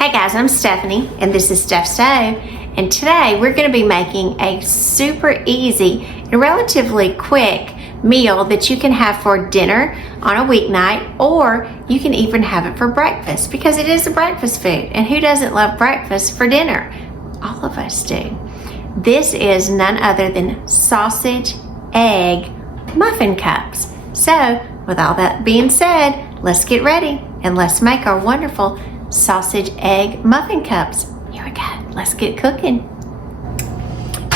Hey guys, I'm Stephanie and this is Steph Stove, and today we're going to be making a super easy and relatively quick meal that you can have for dinner on a weeknight, or you can even have it for breakfast because it is a breakfast food, and who doesn't love breakfast for dinner? All of us do. This is none other than sausage egg muffin cups. So with all that being said, let's get ready and let's make our wonderful sausage egg muffin cups. Here we go. Let's get cooking.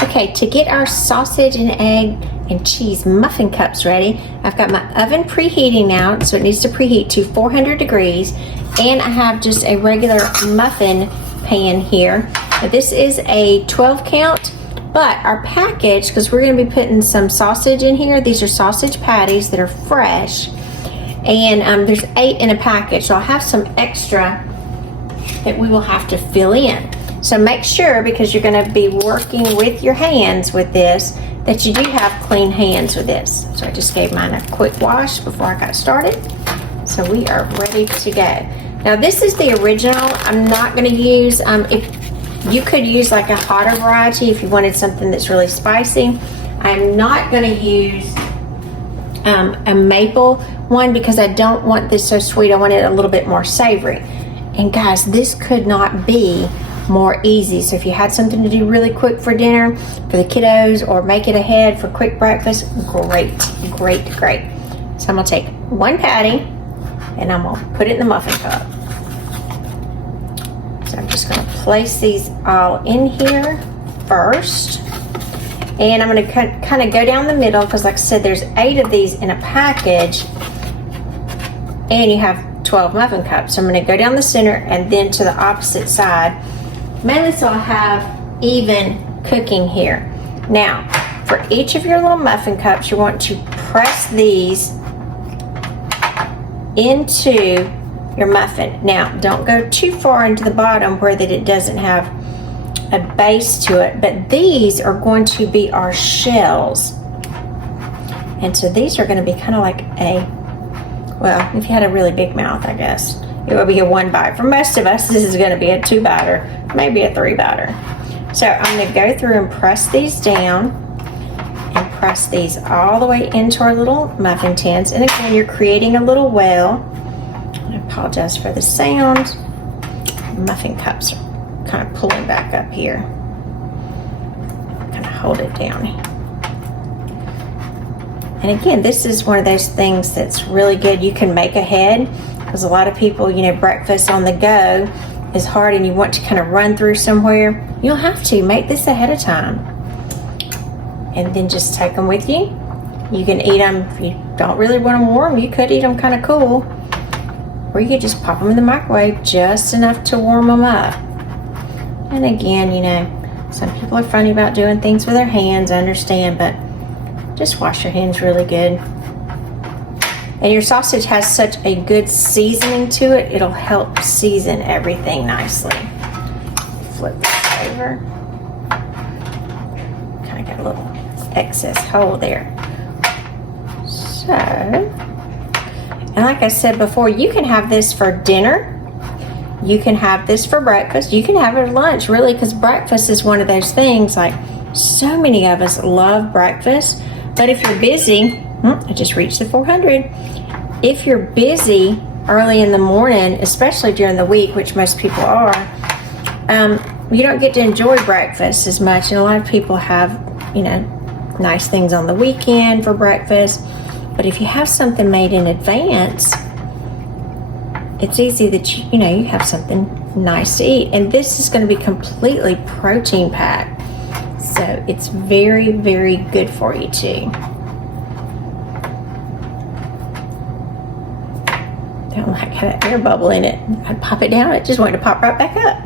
Okay, to get our sausage and egg and cheese muffin cups ready, I've got my oven preheating now, so it needs to preheat to 400 degrees, and I have just a regular muffin pan here. This is a 12 count, but our package, because we're going to be putting some sausage in here, these are sausage patties that are fresh, and there's 8 in a package, so I'll have some extra that we will have to fill in. So make sure, because you're going to be working with your hands with this, that you do have clean hands with this. So I just gave mine a quick wash before I got started. So we are ready to go. Now this is the original. I'm not going to use, if you could use like a hotter variety if you wanted something that's really spicy. I'm not going to use a maple one because I don't want this so sweet. I want it a little bit more savory. And guys, this could not be more easy. So if you had something to do really quick for dinner, for the kiddos, or make it ahead for quick breakfast, great, great, great. So I'm gonna take one patty and I'm gonna put it in the muffin cup. So I'm just gonna place these all in here first. And I'm gonna kind of go down the middle, because like I said, there's 8 of these in a package, and you have 12 muffin cups. So I'm going to go down the center and then to the opposite side, mainly so I have even cooking here. Now, for each of your little muffin cups, you want to press these into your muffin. Now, don't go too far into the bottom where that it doesn't have a base to it, but these are going to be our shells. And so these are going to be kind of like well, if you had a really big mouth, I guess, it would be a 1 bite. For most of us, this is going to be a 2 biter, maybe a 3 biter. So I'm going to go through and press these down and press these all the way into our little muffin tins. And again, you're creating a little well. I apologize for the sound. Muffin cups are kind of pulling back up here. Kind of hold it down. And again, this is one of those things that's really good. You can make ahead, because a lot of people, breakfast on the go is hard and you want to kind of run through somewhere. You don't have to. Make this ahead of time. And then just take them with you. You can eat them, if you don't really want them warm, you could eat them kind of cool. Or you could just pop them in the microwave just enough to warm them up. And again, some people are funny about doing things with their hands, I understand, but just wash your hands really good. And your sausage has such a good seasoning to it, it'll help season everything nicely. Flip this over. Kind of got a little excess hole there. So, and like I said before, you can have this for dinner. You can have this for breakfast. You can have it for lunch, really, because breakfast is one of those things, like so many of us love breakfast. But if you're busy, I just reached the 400. If you're busy early in the morning, especially during the week, which most people are, you don't get to enjoy breakfast as much. And a lot of people have, nice things on the weekend for breakfast. But if you have something made in advance, it's easy that you have something nice to eat. And this is going to be completely protein packed. So it's very, very good for you too. Don't like how that air bubble in it. I'd pop it down, it just wanted to pop right back up.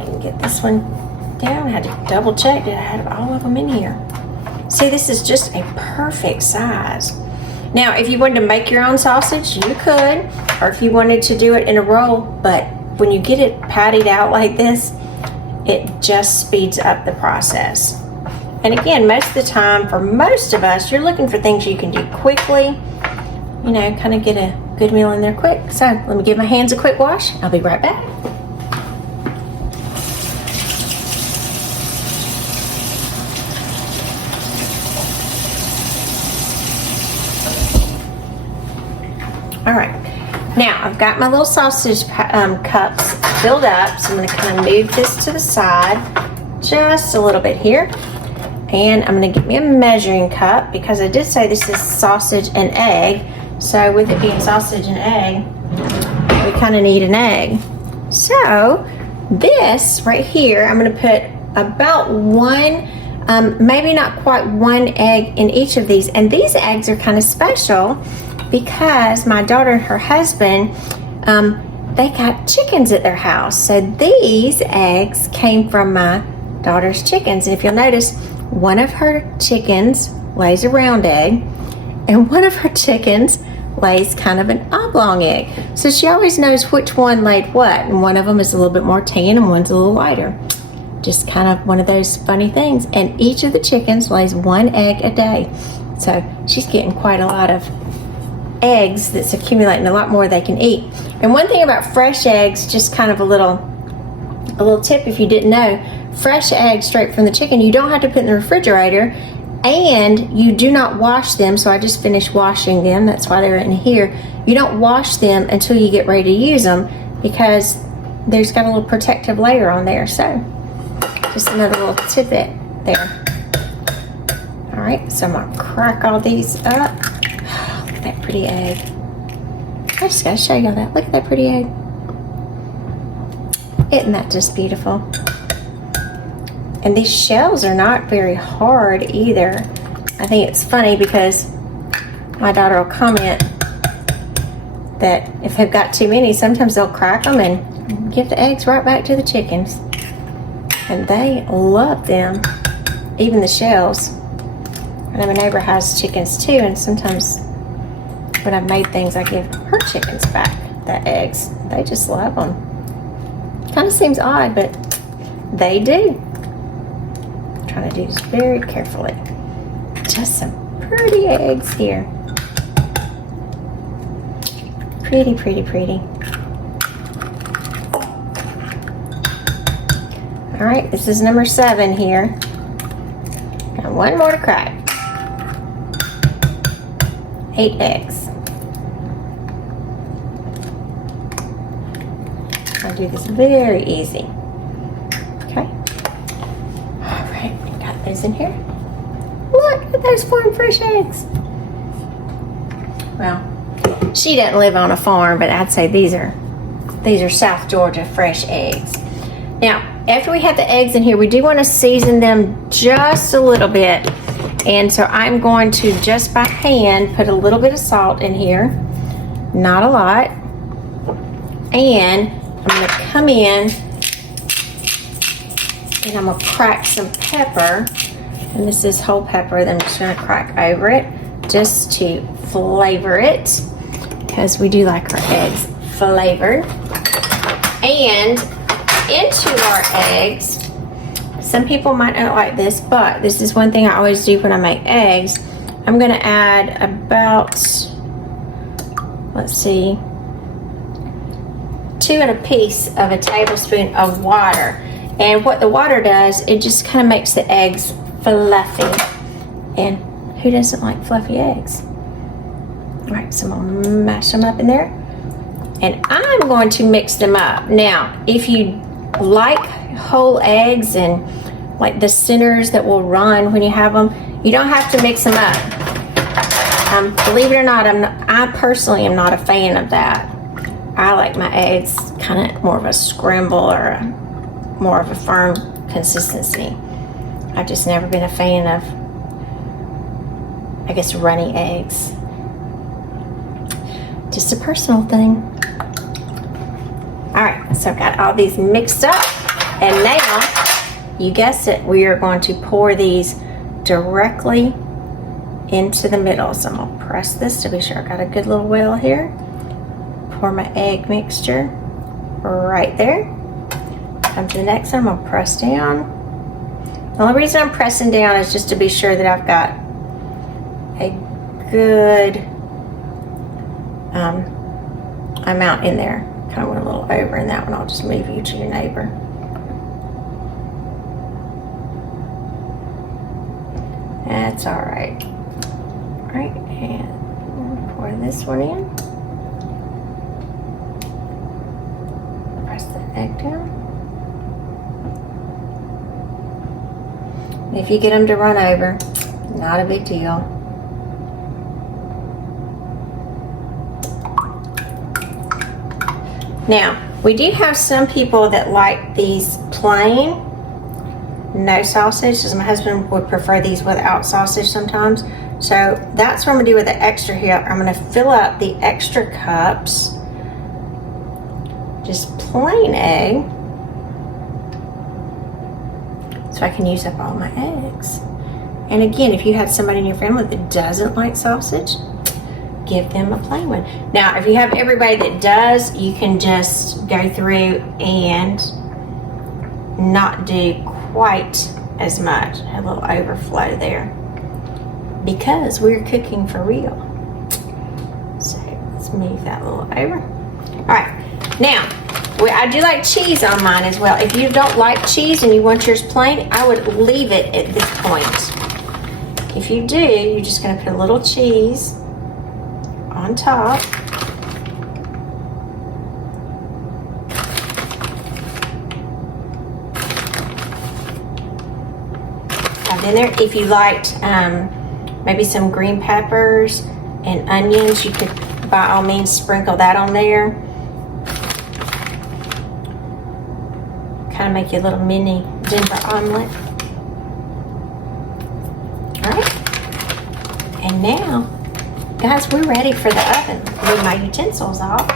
And get this one down. I had to double check that I had all of them in here. See, this is just a perfect size. Now, if you wanted to make your own sausage, you could, or if you wanted to do it in a roll, but when you get it pattied out like this, it just speeds up the process. And again, most of the time, for most of us, you're looking for things you can do quickly you know, kind of get a good meal in there quick. So let me give my hands a quick wash. I'll be right back. All right, now I've got my little sausage cups filled up, so I'm going to kind of move this to the side just a little bit here. And I'm going to get me a measuring cup because I did say this is sausage and egg. So with it being sausage and egg, we kind of need an egg. So this right here, I'm going to put about one, maybe not quite one egg in each of these. And these eggs are kind of special because my daughter and her husband, they got chickens at their house. So these eggs came from my daughter's chickens. And if you'll notice, one of her chickens lays a round egg and one of her chickens lays kind of an oblong egg. So she always knows which one laid what. And one of them is a little bit more tan and one's a little lighter. Just kind of one of those funny things. And each of the chickens lays one egg a day. So she's getting quite a lot of eggs that's accumulating, a lot more they can eat. And one thing about fresh eggs, just kind of a little tip if you didn't know, fresh eggs straight from the chicken, you don't have to put in the refrigerator, and you do not wash them. So I just finished washing them, that's why they're in here. You don't wash them until you get ready to use them because there's got a little protective layer on there. So just another little tidbit there. All right, so I'm gonna crack all these up. That pretty egg. I just gotta show you that. Look at that pretty egg. Isn't that just beautiful? And these shells are not very hard either. I think it's funny because my daughter will comment that if they've got too many, sometimes they'll crack them and give the eggs right back to the chickens. And they love them, even the shells. I know my neighbor has chickens too, and sometimes when I've made things, I give her chickens back the eggs. They just love them. Kind of seems odd, but they do. I'm trying to do this very carefully. Just some pretty eggs here. Pretty, pretty, pretty. All right, this is number 7 here. Got one more to crack. 8 eggs. I'll do this very easy. Okay. All right, got those in here. Look at those farm fresh eggs. Well, she doesn't live on a farm, but I'd say these are South Georgia fresh eggs. Now, after we have the eggs in here, we do want to season them just a little bit. And so I'm going to, just by hand, put a little bit of salt in here. Not a lot. And I'm going to come in and I'm going to crack some pepper. And this is whole pepper that I'm just going to crack over it just to flavor it, because we do like our eggs flavored. And into our eggs, some people might not like this, but this is one thing I always do when I make eggs. I'm going to add about, let's see, 2 1/2 tablespoon of water. And what the water does, it just kind of makes the eggs fluffy. And who doesn't like fluffy eggs? All right, so I'm going to mash them up in there. And I'm going to mix them up. Now, if you like whole eggs and like the centers that will run when you have them, you don't have to mix them up. Believe it or not, I personally am not a fan of that. I like my eggs kind of more of a scramble or more of a firm consistency. I've just never been a fan of, I guess, runny eggs. Just a personal thing. All right, so I've got all these mixed up, and now, you guessed it, we are going to pour these directly into the middle. So I'm gonna press this to be sure I got a good little well here. Pour my egg mixture right there. Come to the next one, I'm gonna press down. The only reason I'm pressing down is just to be sure that I've got a good amount in there. Kind of went a little over in that one. I'll just move you to your neighbor. That's all right. All right, and pour this one in. Press the egg down. And if you get them to run over, not a big deal. Now, we do have some people that like these plain, no sausage, because my husband would prefer these without sausage sometimes. So that's what I'm gonna do with the extra here. I'm gonna fill up the extra cups, just plain egg, so I can use up all my eggs. And again, if you have somebody in your family that doesn't like sausage, give them a plain one. Now, if you have everybody that does, you can just go through and not do quite as much. A little overflow there, because we're cooking for real. So let's move that a little over. All right, now I do like cheese on mine as well. If you don't like cheese and you want yours plain, I would leave it at this point. If you do, you're just gonna put a little cheese on top. And then there, if you liked maybe some green peppers and onions, you could by all means sprinkle that on there. Kind of make you a little mini Denver omelet. All right, and now, guys, we're ready for the oven. With my utensils off.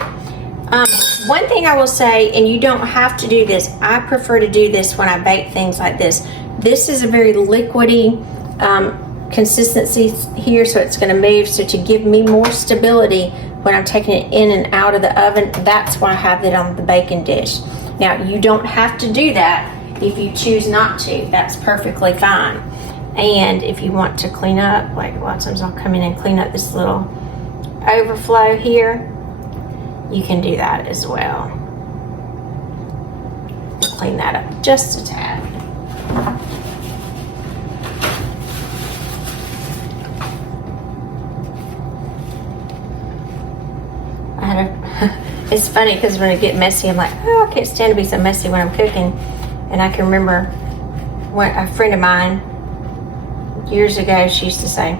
One thing I will say, and you don't have to do this, I prefer to do this when I bake things like this. This is a very liquidy consistency here, so it's going to move. So to give me more stability when I'm taking it in and out of the oven, that's why I have it on the baking dish. Now, you don't have to do that if you choose not to. That's perfectly fine. And if you want to clean up, like a lot of times I'll come in and clean up this little overflow here, you can do that as well. Clean that up just a tad. It's funny because when I get messy, I'm like, oh, I can't stand to be so messy when I'm cooking. And I can remember when a friend of mine years ago, she used to say,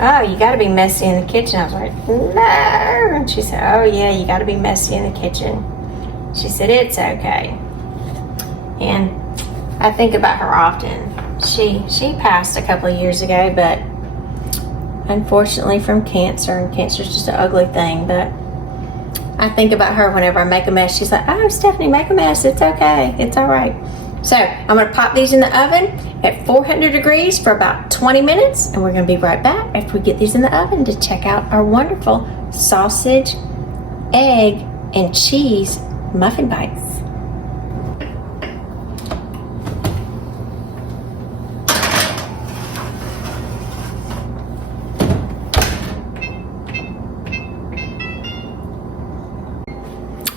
oh, you got to be messy in the kitchen. I was like, no. And she said, oh yeah, you got to be messy in the kitchen. She said, it's okay. And I think about her often. She passed a couple of years ago, but unfortunately from cancer, and cancer is just an ugly thing, but I think about her whenever I make a mess. She's like, oh, Stephanie, make a mess. It's okay. It's all right. So I'm going to pop these in the oven at 400 degrees for about 20 minutes, and we're going to be right back after we get these in the oven to check out our wonderful sausage, egg, and cheese muffin bites.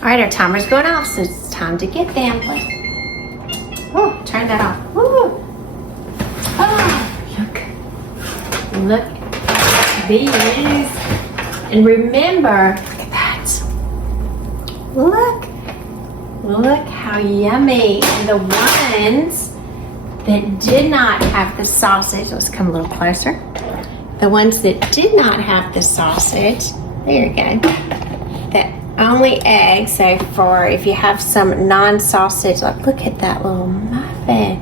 All right, our timer's going off, so it's time to get them. Oh, turn that off. Ooh. Oh, look at these. And remember, look at that. Look how yummy. And the ones that did not have the sausage, let's come a little closer. The ones that did not have the sausage, there you go. That only egg, so for if you have some non-sausage, like look at that little muffin,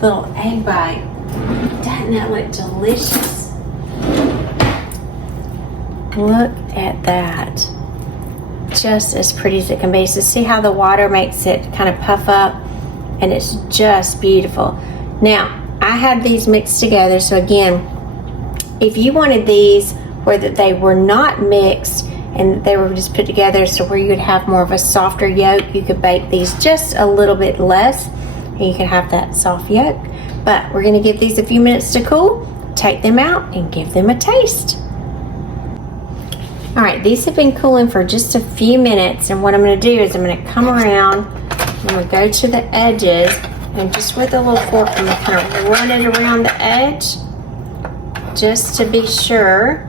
little egg bite. Doesn't that look delicious? Look at that. Just as pretty as it can be. So see how the water makes it kind of puff up, and it's just beautiful. Now, I had these mixed together, so again, if you wanted these where they were not mixed, and they were just put together so where you would have more of a softer yolk, you could bake these just a little bit less and you can have that soft yolk. But we're gonna give these a few minutes to cool, take them out and give them a taste. All right, these have been cooling for just a few minutes, and what I'm going to do is I'm going to come around, I'm going to go to the edges, and just with a little fork, I'm going to kind of run it around the edge, just to be sure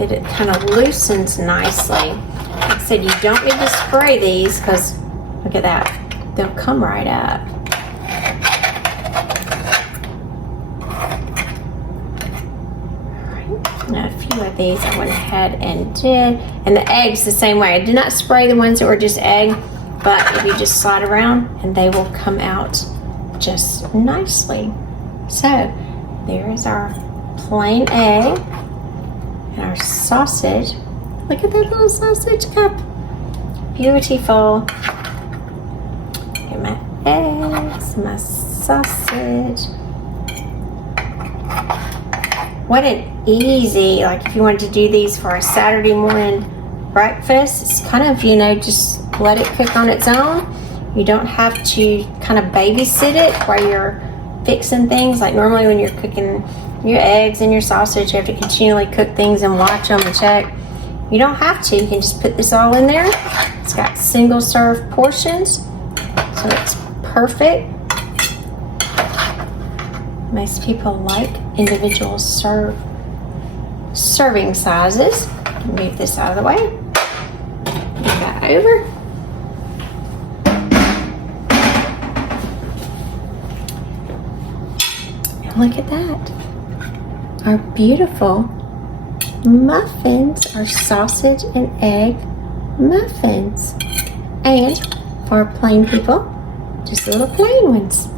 that it kind of loosens nicely. Like I said, you don't need to spray these because look at that, they'll come right up. Now, a few of these I went ahead and did. And the eggs the same way. I did not spray the ones that were just egg, but if you just slide around and they will come out just nicely. So there is our plain egg and our sausage. Look at that little sausage cup. Beautiful. Get my eggs, my sausage. What an easy, like if you wanted to do these for a Saturday morning breakfast, it's kind of, you know, just let it cook on its own. You don't have to kind of babysit it while you're fixing things. Like normally when you're cooking your eggs and your sausage, you have to continually cook things and watch them and check. You don't have to. You can just put this all in there. It's got single serve portions, so it's perfect. Most people like individual serving sizes. Move this out of the way. Move that over. And look at that. Our beautiful muffins, our sausage and egg muffins. And for our plain people, just little plain ones.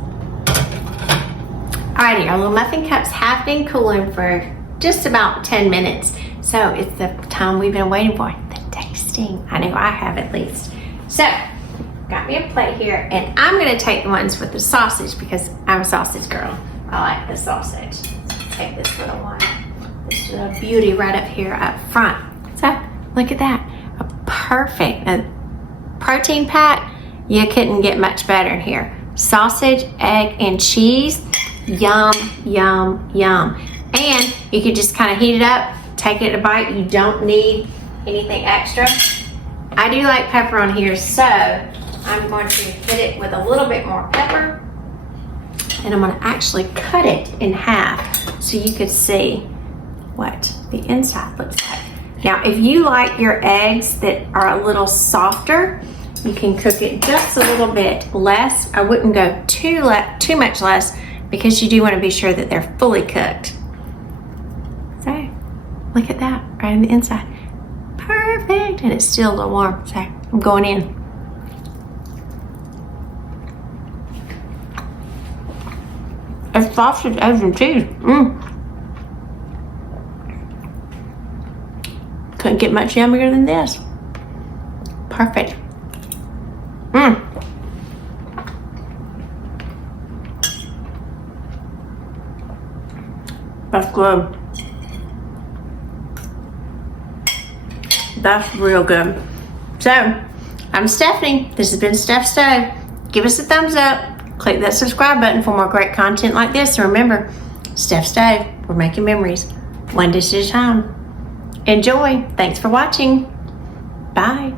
Alrighty, our little muffin cups have been cooling for just about 10 minutes. So it's the time we've been waiting for, the tasting. I know I have at least. So, got me a plate here, and I'm gonna take the ones with the sausage because I'm a sausage girl. I like the sausage. Take this little one. This little beauty right up here up front. So, look at that. A perfect protein pack. You couldn't get much better in here. Sausage, egg, and cheese. Yum, yum, yum. And you can just kind of heat it up, take it a bite. You don't need anything extra. I do like pepper on here, so I'm going to hit it with a little bit more pepper. And I'm going to actually cut it in half so you could see what the inside looks like. Now, if you like your eggs that are a little softer, you can cook it just a little bit less. I wouldn't go too much less, because you do want to be sure that they're fully cooked. So, look at that, right on the inside. Perfect, and it's still a little warm, so I'm going in. It's sausage, eggs, and cheese. Couldn't get much yummier than this. Perfect. That's good. That's real good. So, I'm Stephanie. This has been Steph Stove. Give us a thumbs up. Click that subscribe button for more great content like this. And remember, Steph Stove, we're making memories one dish at a time. Enjoy. Thanks for watching. Bye.